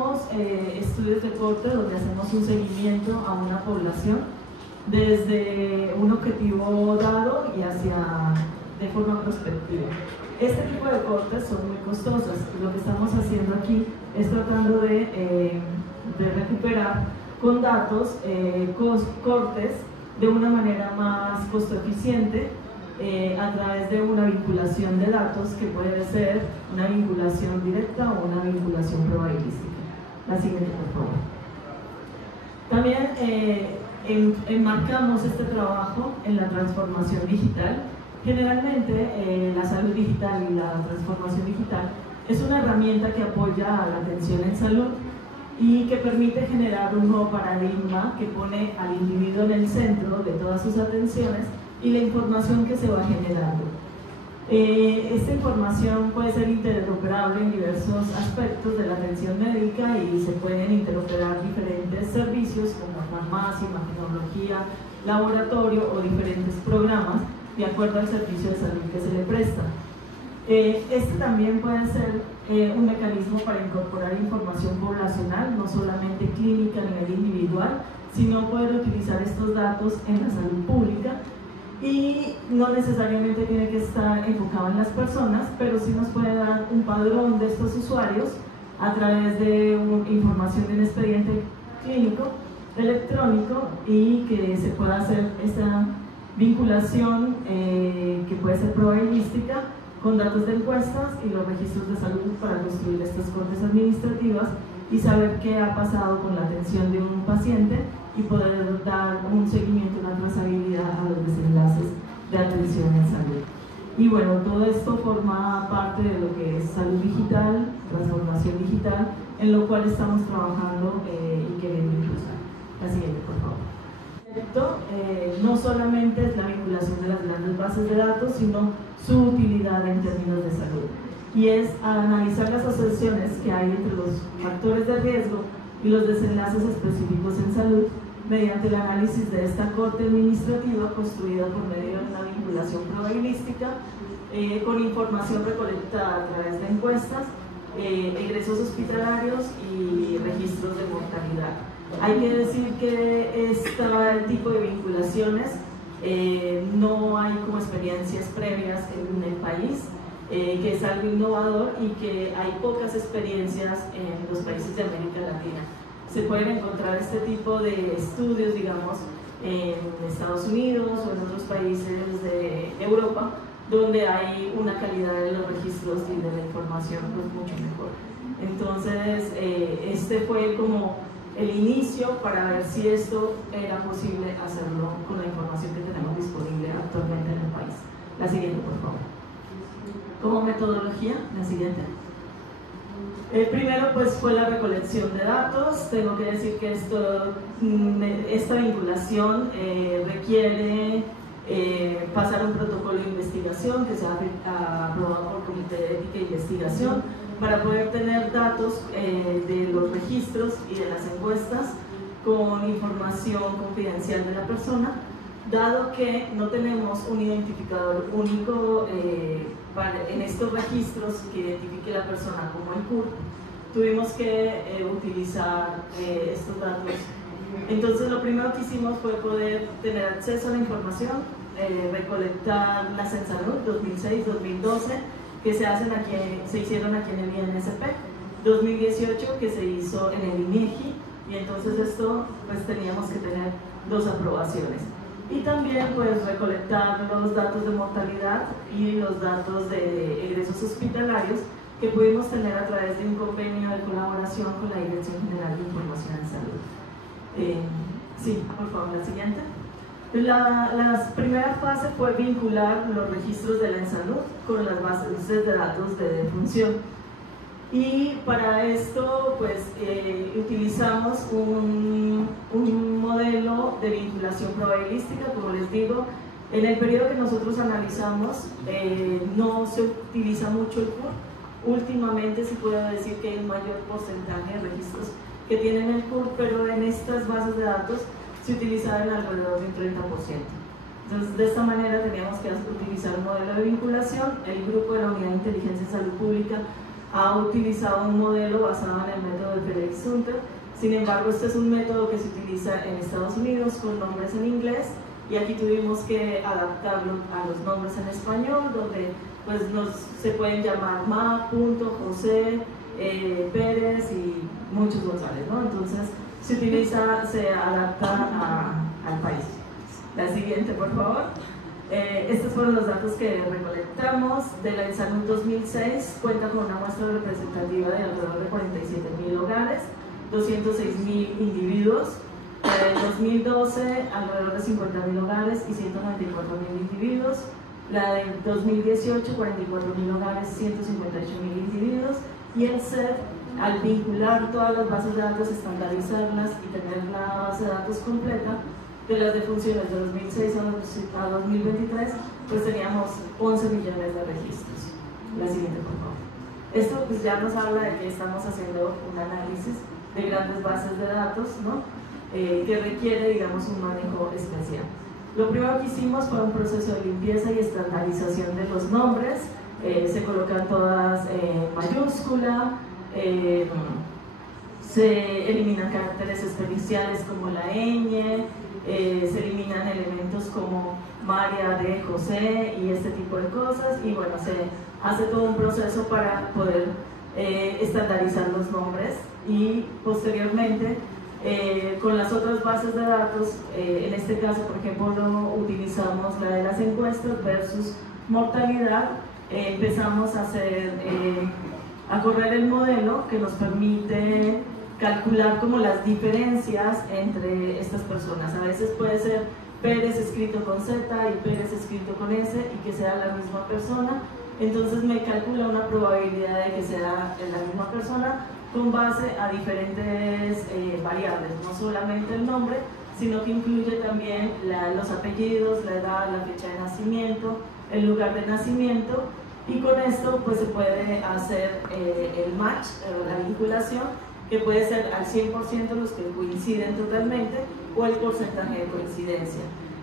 realizamos estudios de corte donde hacemos un seguimiento a una población desde un objetivo dado y de forma prospectiva. Este tipo de cortes son muy costosas. Lo que estamos haciendo aquí es tratando de recuperar con datos cortes de una manera más costo eficiente a través de una vinculación de datos que puede ser una vinculación directa o una vinculación probabilística. La siguiente, por favor. También enmarcamos este trabajo en la transformación digital. Generalmente la salud digital y la transformación digital es una herramienta que apoya a la atención en salud y que permite generar un nuevo paradigma que pone al individuo en el centro de todas sus atenciones y la información que se va generando. Esta información puede ser interoperable en diversos aspectos de la atención médica y se pueden interoperar diferentes servicios como farmacia, imagenología, laboratorio o diferentes programas de acuerdo al servicio de salud que se le presta. Este también puede ser un mecanismo para incorporar información poblacional, no solamente clínica a nivel individual, sino poder utilizar estos datos en la salud pública y no necesariamente tiene que estar enfocado en las personas, pero sí nos puede dar un padrón de estos usuarios a través de información de un expediente clínico electrónico y que se pueda hacer esta vinculación que puede ser probabilística con datos de encuestas y los registros de salud para construir estas cortes administrativas y saber qué ha pasado con la atención de un paciente y poder dar un seguimiento, una trazabilidad a los desenlaces de atención en salud. Y bueno, todo esto forma parte de lo que es salud digital, transformación digital, en lo cual estamos trabajando y queriendo impulsar. La siguiente, por favor. No solamente es la vinculación de las grandes bases de datos, sino su utilidad en términos de salud. Y es analizar las asociaciones que hay entre los factores de riesgo y los desenlaces específicos en salud mediante el análisis de esta corte administrativa construida por medio de una vinculación probabilística con información recolectada a través de encuestas, egresos hospitalarios y registros de mortalidad. Hay que decir que este tipo de vinculaciones no hay como experiencias previas en el país, que es algo innovador y que hay pocas experiencias en los países de América Latina. Se pueden encontrar este tipo de estudios, digamos, en Estados Unidos o en otros países de Europa, donde hay una calidad de los registros y de la información pues, mucho mejor. Entonces, este fue como el inicio para ver si esto era posible hacerlo con la información que tenemos disponible actualmente en el país. La siguiente, por favor. Como metodología, la siguiente. Primero pues fue la recolección de datos. Tengo que decir que esta vinculación requiere pasar un protocolo de investigación que se ha aprobado por Comité de Ética e Investigación para poder tener datos de los registros y de las encuestas con información confidencial de la persona, dado que no tenemos un identificador único en estos registros que identifique la persona como el CURP, tuvimos que utilizar estos datos. Entonces lo primero que hicimos fue poder tener acceso a la información, recolectar las en salud 2006-2012 que se hicieron aquí en el INSP, 2018 que se hizo en el INEGI, y entonces esto pues teníamos que tener 2 aprobaciones. Y también pues recolectar los datos de mortalidad y los datos de egresos hospitalarios que pudimos tener a través de un convenio de colaboración con la Dirección General de Información en Salud. Sí, por favor, la siguiente. La primera fase fue vincular los registros de la EnSalud con las bases de datos de defunción. Y para esto pues utilizamos un modelo de vinculación probabilística, como les digo. En el periodo que nosotros analizamos no se utiliza mucho el CURP. Últimamente sí puedo decir que hay un mayor porcentaje de registros que tienen el CURP, pero en estas bases de datos se utilizaban alrededor de un 30%. Entonces, de esta manera teníamos que utilizar un modelo de vinculación. El grupo de la Unidad de Inteligencia en Salud Pública ha utilizado un modelo basado en el método de Felix Hunter. Sin embargo, este es un método que se utiliza en Estados Unidos con nombres en inglés, y aquí tuvimos que adaptarlo a los nombres en español, donde pues se pueden llamar Ma, Punto, José, Pérez y muchos González, ¿no? Entonces se adapta al país. La siguiente, por favor. Estos fueron los datos que recolectamos. De la ENSANUD 2006 cuenta con una muestra representativa de alrededor de 47.000 hogares, 206.000 individuos. En 2012 alrededor de 50.000 hogares y 194.000 individuos. La de 2018 44.000 hogares, 158.000 individuos. Y el SED, al vincular todas las bases de datos, estandarizarlas y tener la base de datos completa de las defunciones de 2006 a 2023, pues teníamos 11 millones de registros. La siguiente, por favor. Esto pues ya nos habla de que estamos haciendo un análisis de grandes bases de datos, ¿no? Que requiere, digamos, un manejo especial. Lo primero que hicimos fue un proceso de limpieza y estandarización de los nombres. Se colocan todas en mayúscula, se eliminan caracteres especiales como la ñ, se eliminan elementos como María de José y este tipo de cosas, y bueno, se hace todo un proceso para poder estandarizar los nombres, y posteriormente con las otras bases de datos, en este caso por ejemplo utilizamos la de las encuestas versus mortalidad. Empezamos a correr el modelo que nos permite calcular como las diferencias entre estas personas. A veces puede ser Pérez escrito con Z y Pérez escrito con S y que sea la misma persona. Entonces me calcula una probabilidad de que sea la misma persona con base a diferentes variables, no solamente el nombre, sino que incluye también los apellidos, la edad, la fecha de nacimiento, el lugar de nacimiento, y con esto pues se puede hacer el match, la vinculación, que puede ser al 100% los que coinciden totalmente o el porcentaje de coincidencia.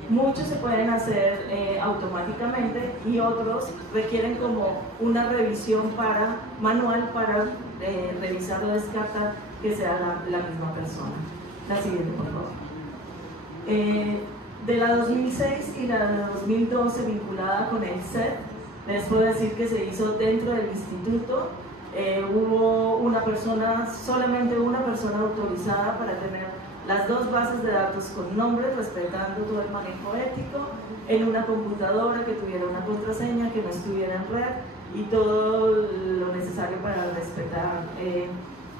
Muchos se pueden hacer automáticamente y otros requieren como una revisión manual para revisar o descartar que sea la misma persona. La siguiente, por favor. De la 2006 y la de 2012 vinculada con el SED, les puedo decir que se hizo dentro del instituto. Hubo solamente una persona autorizada para tener las dos bases de datos con nombres, respetando todo el manejo ético, en una computadora que tuviera una contraseña, que no estuviera en red, y todo lo necesario para respetar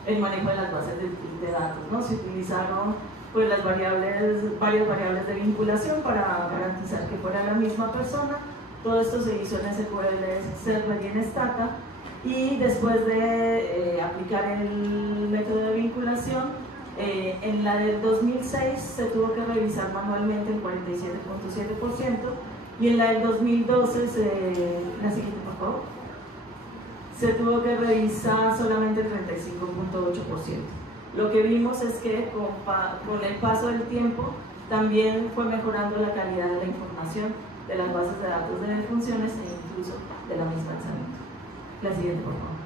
el manejo de las bases de datos, ¿no? Se utilizaron pues varias variables de vinculación para garantizar que fuera la misma persona. Todo esto se hizo en SQL Server y en Stata, y después de aplicar el método de vinculación, en la del 2006 se tuvo que revisar manualmente el 47.7%, y en la del 2012, la siguiente por favor, se tuvo que revisar solamente el 35.8%. Lo que vimos es que con el paso del tiempo también fue mejorando la calidad de la información de las bases de datos de defunciones e incluso de la misma ENSANUD. La siguiente, por favor.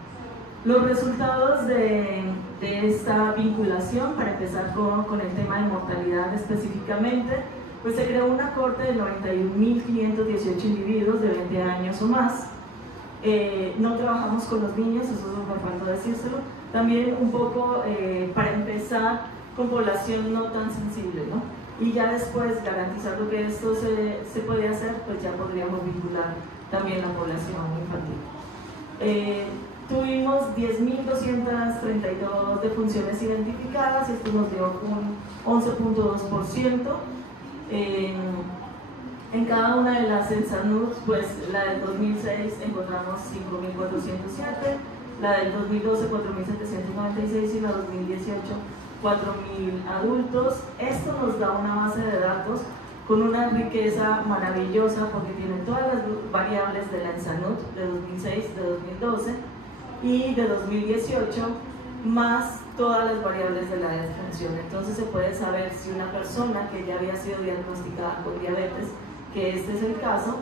Los resultados de esta vinculación, para empezar con el tema de mortalidad específicamente, pues se creó una corte de 91.518 individuos de 20 años o más. No trabajamos con los niños, eso es muy falta decírselo. También un poco para empezar con población no tan sensible, ¿no? Y ya después, garantizando que esto se puede hacer, pues ya podríamos vincular también la población infantil. Tuvimos 10.232 defunciones identificadas, y esto nos dio un 11.2%. En cada una de las ENSANUD, pues la del 2006 encontramos 5.407, la del 2012 4.796 y la 2018 4.000 adultos. Esto nos da una base de datos con una riqueza maravillosa, porque tiene todas las variables de la ENSANUD de 2006, de 2012 y de 2018, más todas las variables de la defunción. Entonces se puede saber si una persona que ya había sido diagnosticada con diabetes, que este es el caso,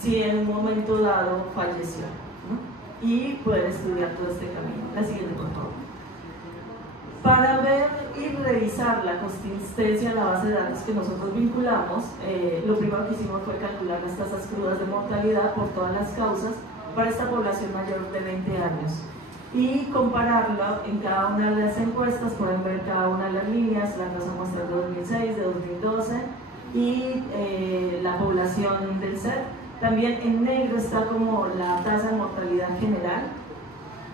si en un momento dado falleció, ¿no? y poder estudiar todo este camino. La siguiente, por favor. Para ver y revisar la consistencia de la base de datos que nosotros vinculamos, lo primero que hicimos fue calcular las tasas crudas de mortalidad por todas las causas para esta población mayor de 20 años y compararla en cada una de las encuestas. Pueden ver cada una de las líneas, la tasa muestral de 2006, de 2012 y la población del SET. También en negro está como la tasa de mortalidad general,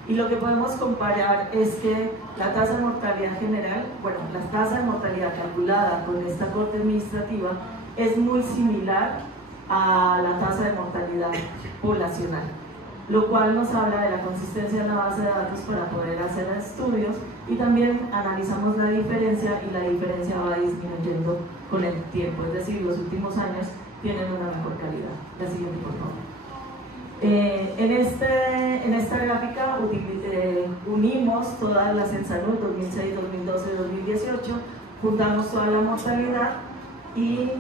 y lo que podemos comparar es que la tasa de mortalidad general, bueno, la tasa de mortalidad calculada con esta corte administrativa es muy similar a la tasa de mortalidad poblacional, lo cual nos habla de la consistencia en la base de datos para poder hacer estudios, y también analizamos la diferencia, y la diferencia va disminuyendo con el tiempo, es decir, los últimos años tienen una mejor calidad. La siguiente, por favor. En esta gráfica unimos todas las en salud 2006, 2012, 2018, juntamos toda la mortalidad y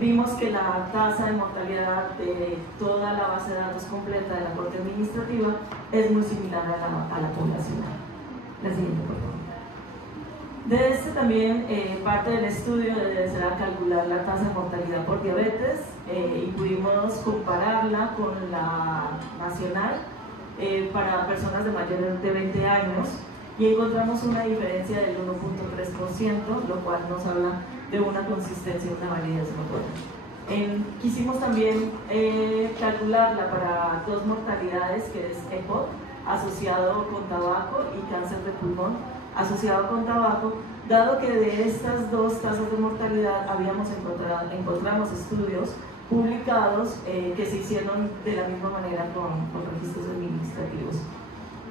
vimos que la tasa de mortalidad de toda la base de datos completa de la Corte Administrativa es muy similar a la poblacional. La siguiente, por favor. De este también parte del estudio será calcular la tasa de mortalidad por diabetes, y pudimos compararla con la nacional para personas de mayores de 20 años, y encontramos una diferencia del 1.3%, lo cual nos habla de una consistencia y una validez notoria. Quisimos también calcularla para dos mortalidades, que es EPOC asociado con tabaco y cáncer de pulmón asociado con tabaco, dado que de estas dos tasas de mortalidad encontramos estudios publicados que se hicieron de la misma manera con registros administrativos,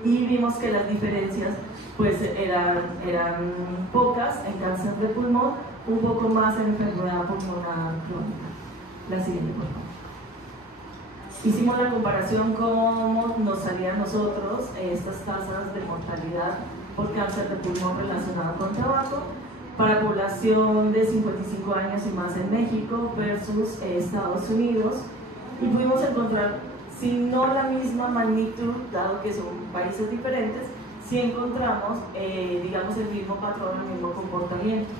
y vimos que las diferencias pues eran pocas en cáncer de pulmón, un poco más en enfermedad pulmonar crónica. La siguiente, por favor. Hicimos la comparación cómo nos salían nosotros estas tasas de mortalidad por cáncer de pulmón relacionado con tabaco para población de 55 años y más en México versus Estados Unidos, y pudimos encontrar, si no la misma magnitud, dado que son países diferentes, si encontramos, digamos, el mismo patrón, el mismo comportamiento.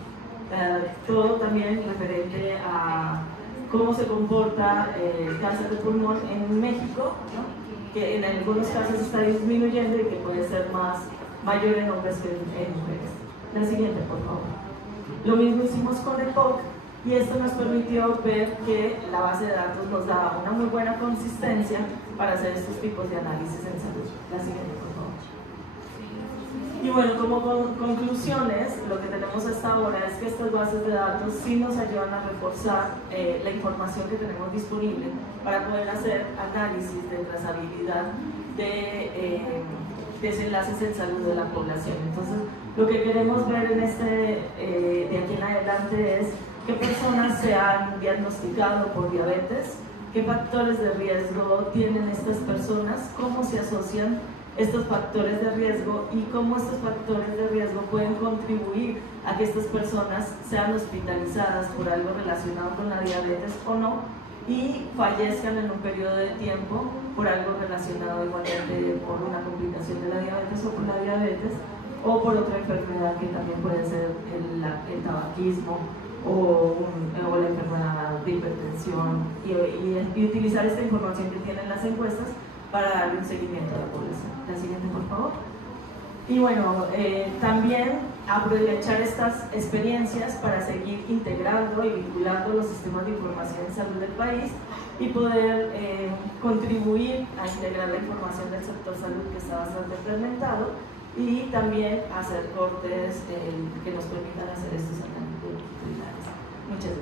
Todo también referente a cómo se comporta el cáncer de pulmón en México, ¿no? Que en algunos casos está disminuyendo y que puede ser mayor en hombres que en mujeres. La siguiente, por favor. Lo mismo hicimos con EPOC, y esto nos permitió ver que la base de datos nos daba una muy buena consistencia para hacer estos tipos de análisis en salud. La siguiente, por favor. Y bueno, como conclusiones, lo que tenemos hasta ahora es que estas bases de datos sí nos ayudan a reforzar la información que tenemos disponible para poder hacer análisis de trazabilidad de desenlaces en salud de la población. Entonces, lo que queremos ver en de aquí en adelante es qué personas se han diagnosticado por diabetes, qué factores de riesgo tienen estas personas, cómo se asocian estos factores de riesgo y cómo estos factores de riesgo pueden contribuir a que estas personas sean hospitalizadas por algo relacionado con la diabetes o no, y fallezcan en un periodo de tiempo por algo relacionado igualmente por una complicación de la diabetes o por la diabetes, o por otra enfermedad que también puede ser el tabaquismo o la enfermedad de hipertensión, y utilizar esta información que tienen las encuestas para darle un seguimiento a la población. La siguiente, por favor. Y bueno, también aprovechar estas experiencias para seguir integrando y vinculando los sistemas de información en salud del país y poder contribuir a integrar la información del sector salud, que está bastante fragmentado, y también hacer cortes que nos permitan hacer estos análisis. Muchas gracias.